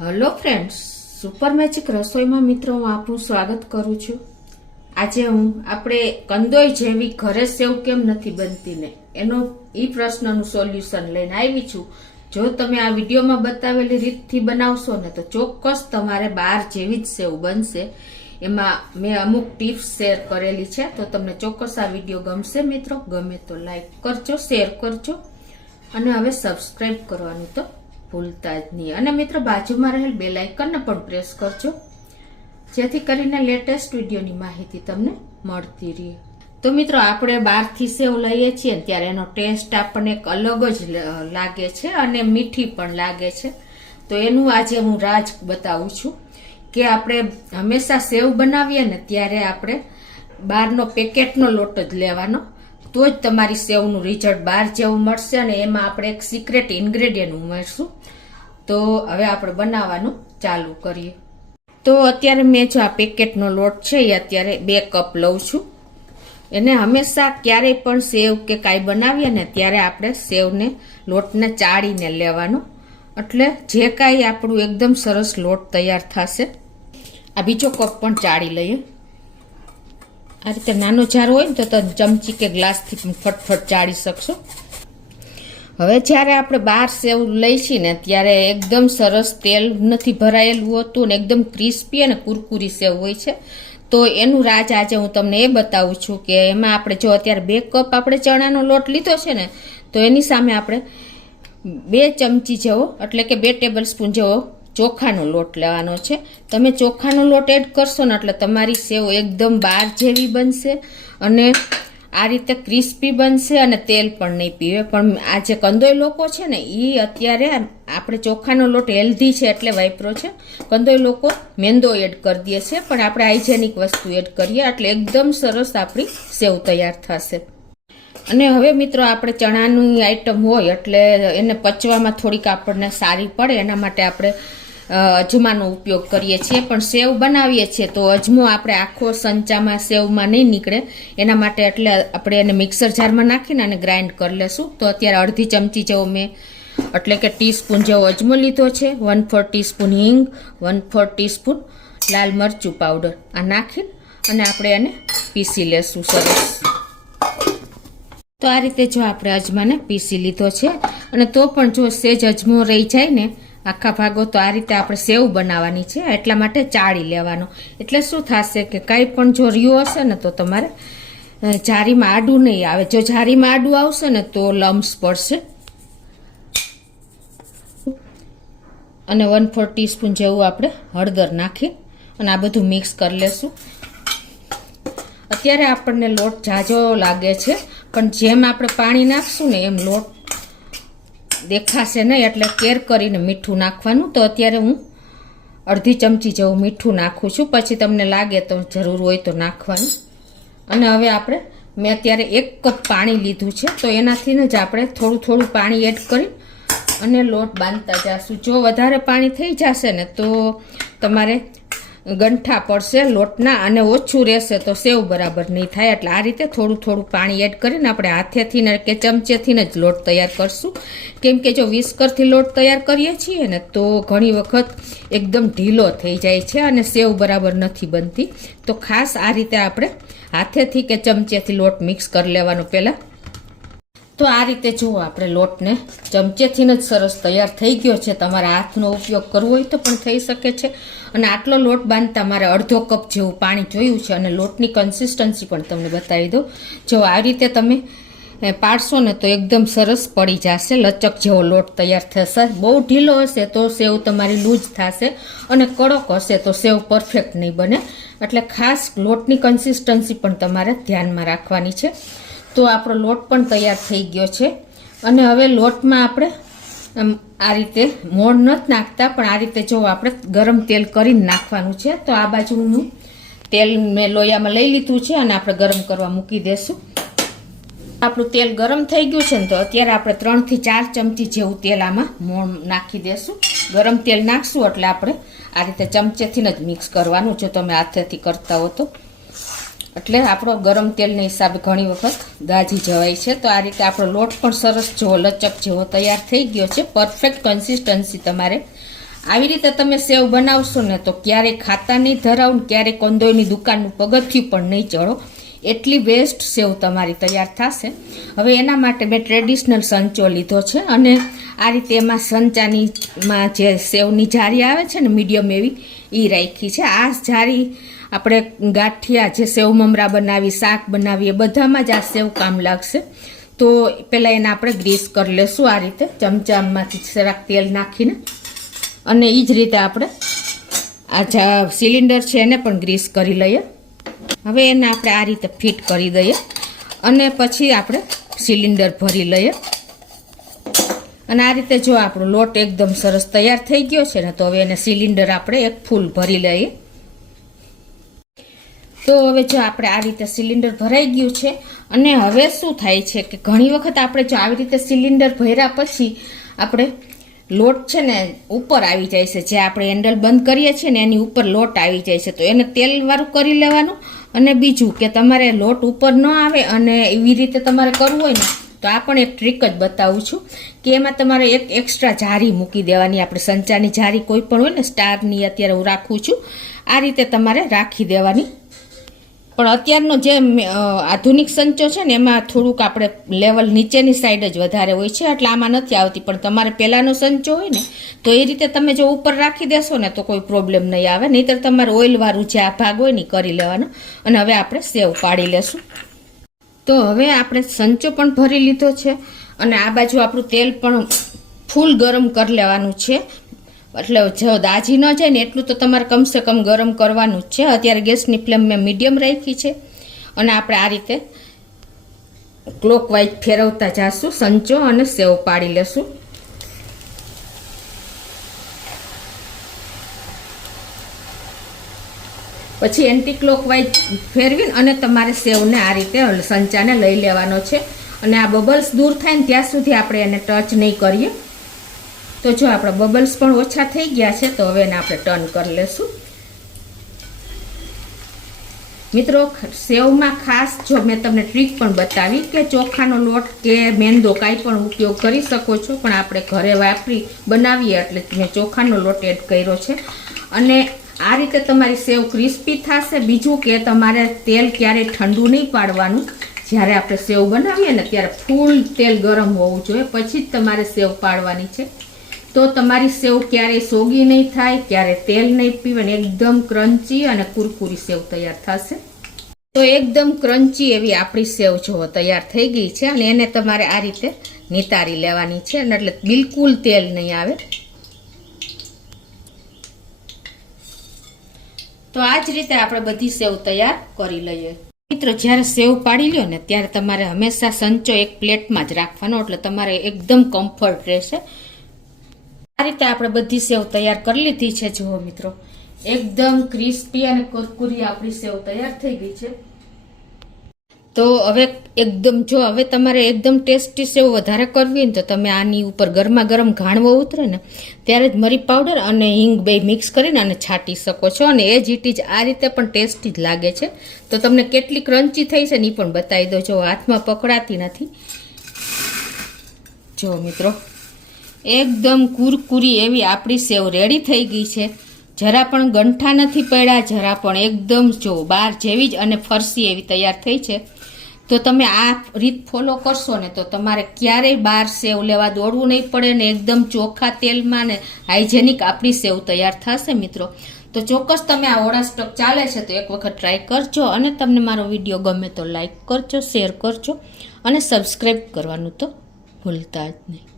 Hello friends, super magic રસોઈમાં મિત્રો હું આપનું સ્વાગત કરું છું. આજે હું આપણે કંદોઈ જેવી ઘરે સેવ કેમ નથી બનતી ને એનો એ પ્રશ્નનું સોલ્યુશન લઈને આવી છું. જો તમે આ વિડીયોમાં બતાવેલી રીતથી બનાવશો ને તો ચોક્કસ તમારે બહાર જેવી જ સેવ બનશે. એમાં મેં અમુક ટિપ્સ શેર કરેલી છે, તો તમને ચોક્કસ આ વિડીયો ગમશે મિત્રો. ગમે તો લાઈક કરજો, શેર કરજો અને હવે સબસ્ક્રાઈબ કરવાનું તો ભૂલતા જ નહીં. અને મિત્રો બાજુમાં રહેલ બેલ આઇકનને પણ પ્રેસ કરજો, જેથી કરીને લેટેસ્ટ વિડીયોની માહિતી તમને મળતી રહે. તો મિત્રો આપણે બહારથી સેવ લઈએ છીએ ને ત્યારે એનો ટેસ્ટ આપણને એક અલગ જ લાગે છે અને મીઠી પણ લાગે છે. તો એનું આજે હું રાજ બતાવું છું કે આપણે હંમેશા સેવ બનાવીએ ને ત્યારે આપણે બહારનો પેકેટનો લોટ જ લેવાનો, તો જ તમારી સેવનું રિઝલ્ટ બહાર જેવું મળશે. અને એમાં આપણે એક સિક્રેટ ઇન્ગ્રેડિયન્ટ ઉમેરશું. તો હવે આપણે બનાવવાનું ચાલુ કરીએ. તો અત્યારે મેં જો આ પેકેટનો લોટ છે એ અત્યારે 2 કપ લઉં છું. એને હંમેશા ક્યારેય પણ સેવ કે કાંઈ બનાવીએ ને ત્યારે આપણે સેવને લોટને ચાળીને લેવાનો, એટલે જે કાંઈ આપણું એકદમ સરસ લોટ તૈયાર થશે. આ બીજો કપ પણ ચાળી લઈએ. આ રીતે નાનો જાર હોય ને તો તમે ચમચી કે ગ્લાસથી ફટફટ ચાળી શકશો. હવે જ્યારે આપણે બહાર સેવ લઈશી ને ત્યારે એકદમ સરસ તેલ નથી ભરાયેલું હોતું ને એકદમ ક્રિસ્પી અને કુરકુરી સેવ હોય છે. તો એનું રાજ આજે હું તમને એ બતાવું છું કે એમાં આપણે જો અત્યારે 2 કપ આપણે ચણાનો લોટ લીધો છે ને, તો એની સામે આપણે 2 ચમચી જેવો એટલે કે 2 ટેબલ સ્પૂન જેવો ચોખાનો લોટ લેવાનો છે. તમે ચોખાનો લોટ એડ કરશો ને એટલે તમારી સેવ એકદમ બહાર જેવી બનશે અને આ રીતે ક્રિસ્પી બનશે અને તેલ પણ નહીં પીવે. પણ આ જે કંદોઈ લોકો છે ને એ અત્યારે આપણે ચોખાનો લોટ હેલ્ધી છે એટલે વાપરો છે. કંદોઈ લોકો મેંદો એડ કરી દે છે, પણ આપણે હાઇજેનિક વસ્તુ એડ કરીએ એટલે એકદમ સરસ આપણી સેવ તૈયાર થશે. અને હવે મિત્રો આપણે ચણાની આઈટમ હોય એટલે એને પચવામાં થોડીક આપણને સારી પડે, એના માટે આપણે અજમાનો ઉપયોગ કરીએ છીએ. પણ સેવ બનાવીએ છીએ તો અજમો આપણે આખો સંચામાં સેવમાં નહીં નીકળે, એના માટે એટલે આપણે એને મિક્સર જારમાં નાખીને અને ગ્રાઇન્ડ કરી લેશું. તો અત્યારે અડધી ચમચી જેવો મેં એટલે કે ટીસ્પૂન જેવો અજમો લીધો છે, 1/4 ટીસ્પૂન હિંગ, 1/4 ટીસ્પૂન લાલ મરચું પાવડર આ નાખી અને આપણે એને પીસી લેશું સરસ. તો આ રીતે જો આપણે અજમાને પીસી લીધો છે. અને તો પણ જો સેજ અજમો રહી જાય ને આખા ભાગો, તો આ રીતે આપણે સેવ બનાવવાની છે એટલા માટે ચાળી લેવાનો. એટલે શું થશે કે કાંઈ પણ જો રહ્યું હશે ને તો તમારે જારીમાં આડું નહીં આવે. જો જારીમાં આડું આવશે ને તો લમ્સ પડશે. અને 1/4 ટીસ્પૂન જેવું આપણે હળદર નાખી અને આ બધું મિક્સ કરી લેશું. અત્યારે આપણને લોટ ઝાઝો લાગે છે, પણ જેમ આપણે પાણી નાખશું ને એમ લોટ દેખાશે નહીં, એટલે કેર કરીને મીઠું નાખવાનું. તો અત્યારે હું અડધી ચમચી જેવું મીઠું નાખું છું, પછી તમને લાગે તો જરૂર હોય તો નાખવાનું. અને હવે આપણે મેં અત્યારે 1 કપ પાણી લીધું છે, તો એનાથી જ આપણે થોડું થોડું પાણી એડ કરી અને લોટ બાંધતા જશું. જો વધારે પાણી થઈ જશે ને તો તમારે ગંઠા પડશે લોટના અને ઓછું રહેશે તો સેવ બરાબર નહીં થાય. એટલે આ રીતે થોડું થોડું પાણી એડ કરીને આપણે હાથેથી ને કે ચમચેથી જ લોટ તૈયાર કરશું. કેમ કે જો વિસ્કરથી લોટ તૈયાર કરીએ છીએ ને તો ઘણી વખત એકદમ ઢીલો થઈ જાય છે અને સેવ બરાબર નથી બનતી. તો ખાસ આ રીતે આપણે હાથેથી કે ચમચેથી લોટ મિક્સ કરી લેવાનો પહેલાં. તો આ રીતે જુઓ આપણે લોટને ચમચેથી જ સરસ તૈયાર થઈ ગયો છે. તમારા હાથનો ઉપયોગ કરવો હોય તો પણ થઈ શકે છે. અને આટલો લોટ બાંધતા મારે અડધો કપ જેવું પાણી જોયું છે. અને લોટની કન્સિસ્ટન્સી પણ તમને બતાવી દઉં. જો આ રીતે તમે પાડશો ને તો એકદમ સરસ પડી જશે, લચક જેવો લોટ તૈયાર થશે. બહુ ઢીલો હશે તો સેવ તમારી લૂઝ થશે અને કડક હશે તો સેવ પરફેક્ટ નહીં બને. એટલે ખાસ લોટની કન્સિસ્ટન્સી પણ તમારે ધ્યાનમાં રાખવાની છે. તો આપણો લોટ પણ તૈયાર થઈ ગયો છે. અને હવે લોટમાં આપણે આ રીતે મોણ નથી નાખતા, પણ આ રીતે જો આપણે ગરમ તેલ કરીને નાખવાનું છે. તો આ બાજુનું તેલ મેં લોયામાં લઈ લીધું છે અને આપણે ગરમ કરવા મૂકી દેશું. આપણું તેલ ગરમ થઈ ગયું છે ને તો અત્યારે આપણે 3 થી 4 ચમચી જેવું તેલ આમાં મોણ નાખી દેશું. ગરમ તેલ નાખશું એટલે આપણે આ રીતે ચમચેથી જ મિક્સ કરવાનું. જો તમે હાથેથી કરતા હો તો એટલે આપણો ગરમ તેલના હિસાબે ઘણી વખત દાજી જવાય છે. તો આ રીતે આપણો લોટ પણ સરસ જેવો લચક જેવો તૈયાર થઈ ગયો છે. પરફેક્ટ કન્સિસ્ટન્સી તમારે આવી રીતે તમે સેવ બનાવશો ને તો ક્યારેય ખાતા નહીં ધરાવ, ક્યારેય કંદોઈની દુકાનનું પગથિયું પણ નહીં ચડો, એટલી બેસ્ટ સેવ તમારી તૈયાર થશે. હવે એના માટે મેં ટ્રેડિશનલ સંચો લીધો છે અને આ રીતે એમાં સંચાનીમાં જે સેવની જારી આવે છે ને મીડિયમ એવી એ રાખી છે. આ જારી આપણે ગાંઠિયા જે સેવ મમરા બનાવી, શાક બનાવીએ બધામાં જ આ સેવ કામ લાગશે. તો પહેલાં એને આપણે ગ્રીસ કરી લેશું આ રીતે ચમચામાંથી જરાક તેલ નાખીને, અને એ જ રીતે આપણે આ સિલિન્ડર છે એને પણ ગ્રીસ કરી લઈએ. હવે એને આપણે આ રીતે ફિટ કરી દઈએ અને પછી આપણે સિલિન્ડર ભરી લઈએ. અને આ રીતે જો આપણો લોટ એકદમ સરસ તૈયાર થઈ ગયો છે ને, તો હવે એને સિલિન્ડર આપણે એક ફૂલ ભરી લઈએ. તો હવે જો આપણે આ રીતે સિલિન્ડર ભરાઈ ગયું છે. અને હવે શું થાય છે કે ઘણી વખત આપણે જો આવી રીતે સિલિન્ડર ભર્યા પછી આપણે લોટ છે ને ઉપર આવી જાય છે, જે આપણે હેન્ડલ બંધ કરીએ છીએ ને એની ઉપર લોટ આવી જાય છે, તો એને તેલવાળું કરી લેવાનું. અને બીજું કે તમારે લોટ ઉપર ન આવે અને એવી રીતે તમારે કરવું હોય ને, તો આ પણ એક ટ્રીક જ બતાવું છું કે એમાં તમારે એક એક્સ્ટ્રા જારી મૂકી દેવાની. આપણે સંચાની જારી કોઈ પણ હોય ને, સ્ટારની અત્યારે હું રાખું છું, આ રીતે તમારે રાખી દેવાની. પણ અત્યારનો જે આધુનિક સંચો છે ને એમાં થોડુંક આપણે લેવલ નીચેની સાઈડ જ વધારે હોય છે, એટલે આમાં નથી આવતી. પણ તમારે પહેલાંનો સંચો હોય ને તો એ રીતે તમે જો ઉપર રાખી દેશો ને તો કોઈ પ્રોબ્લેમ નહીં આવે. નહીંતર તમારે ઓઇલવાળું જે આ ભાગ હોય ને કરી લેવાનો. અને હવે આપણે સેવ પાડી લેશું. તો હવે આપણે સંચો પણ ભરી લીધો છે અને આ બાજુ આપણું તેલ પણ ફૂલ ગરમ કરી લેવાનું છે. એટલે જો દાજી ન જાય ને એટલું તો તમારે કમસે કમ ગરમ કરવાનું જ છે. અત્યારે ગેસની ફ્લેમ મેં મીડિયમ રાખી છે અને આપણે આ રીતે ક્લોકવાઇઝ ફેરવતા જાશું સંચો અને સેવ પાડી લેશું. પછી એન્ટી ક્લોકવાઇઝ ફેરવીને અને તમારે સેવને આ રીતે સંચાને લઈ લેવાનો છે. અને આ બબલ્સ દૂર થાય ને ત્યાં સુધી આપણે એને ટચ નહીં કરીએ. તો જો આપણા બબલ્સ પણ ઓછા થઈ ગયા છે, તો હવે એને આપણે ટર્ન કરી લેશું. મિત્રો સેવમાં ખાસ જો મેં તમને ટ્રીક પણ બતાવી કે ચોખાનો લોટ કે મેંદો કાંઈ પણ ઉપયોગ કરી શકો છો, પણ આપણે ઘરે બનાવીએ એટલે મેં ચોખાનો લોટ એડ કર્યો છે. અને આ રીતે તમારી સેવ ક્રિસ્પી થશે. બીજું કે તમારે તેલ ક્યારેય ઠંડુ નહીં પાડવાનું. જ્યારે આપણે સેવ બનાવીએ ને ત્યારે ફૂલ તેલ ગરમ હોવું જોઈએ, પછી જ તમારે સેવ પાડવાની છે. તો તમારી સેવ ક્યારેય સોગી નહીં થાય, ક્યારે તેલ નહીં પીવે ને એકદમ ક્રન્ચી અને કુરકુરી સેવ તૈયાર થશે. તો એકદમ ક્રન્ચી એવી આપણી સેવ જો તૈયાર થઈ ગઈ છે. અને એને તમારે આ રીતે નિતારી લેવાની છે, એટલે બિલકુલ તેલ નહીં આવે. તો આ જ રીતે આપણે બધી સેવ તૈયાર કરી લઈએ. મિત્રો જ્યારે સેવ પાડી લ્યો ને ત્યારે તમારે હંમેશા સંચો એક પ્લેટમાં જ રાખવાનો, એટલે તમારે એકદમ કમ્ફર્ટ રહેશે. આ રીતે આપણે બધી સેવ તૈયાર કરી લીધી છે. જુઓ મિત્રો એકદમ ક્રિસ્પી અને કુરકુરી આપણી સેવ તૈયાર થઈ ગઈ છે. તો હવે હવે તમારે એકદમ ટેસ્ટી સેવ વધારે કરવી ને તો તમે આની ઉપર ગરમા ગરમ ઘાણવો ઉતરે ને ત્યારે જ મરી પાવડર અને હિંગ બે મિક્સ કરીને અને છાંટી શકો છો. અને એ જ ઇટ ઇઝ આ રીતે પણ ટેસ્ટી જ લાગે છે. તો તમને કેટલી ક્રન્ચી થઈ છે ને એ પણ બતાવી દો. જો હાથમાં પકડાતી નથી. જો મિત્રો એકદમ કુરકુરી એવી આપણી સેવ રેડી થઈ ગઈ છે. જરા પણ ગંઠા નથી પડ્યા, જરા પણ એકદમ જો બાર જેવી જ અને ફરસી એવી તૈયાર થઈ છે. તો તમે આ રીત ફોલો કરશો ને તો તમારે ક્યારેય બહાર સેવ લેવા દોડવું નહીં પડે ને એકદમ ચોખ્ખા તેલમાં ને હાઇજેનિક આપણી સેવ તૈયાર થશે. મિત્રો તો ચોક્કસ તમે આ ઓળા સ્ટોક ચાલે છે તો એક વખત ટ્રાય કરજો. અને તમને મારો વિડીયો ગમે તો લાઈક કરજો, શેર કરજો અને સબસ્ક્રાઈબ કરવાનું તો ભૂલતા જ નહીં.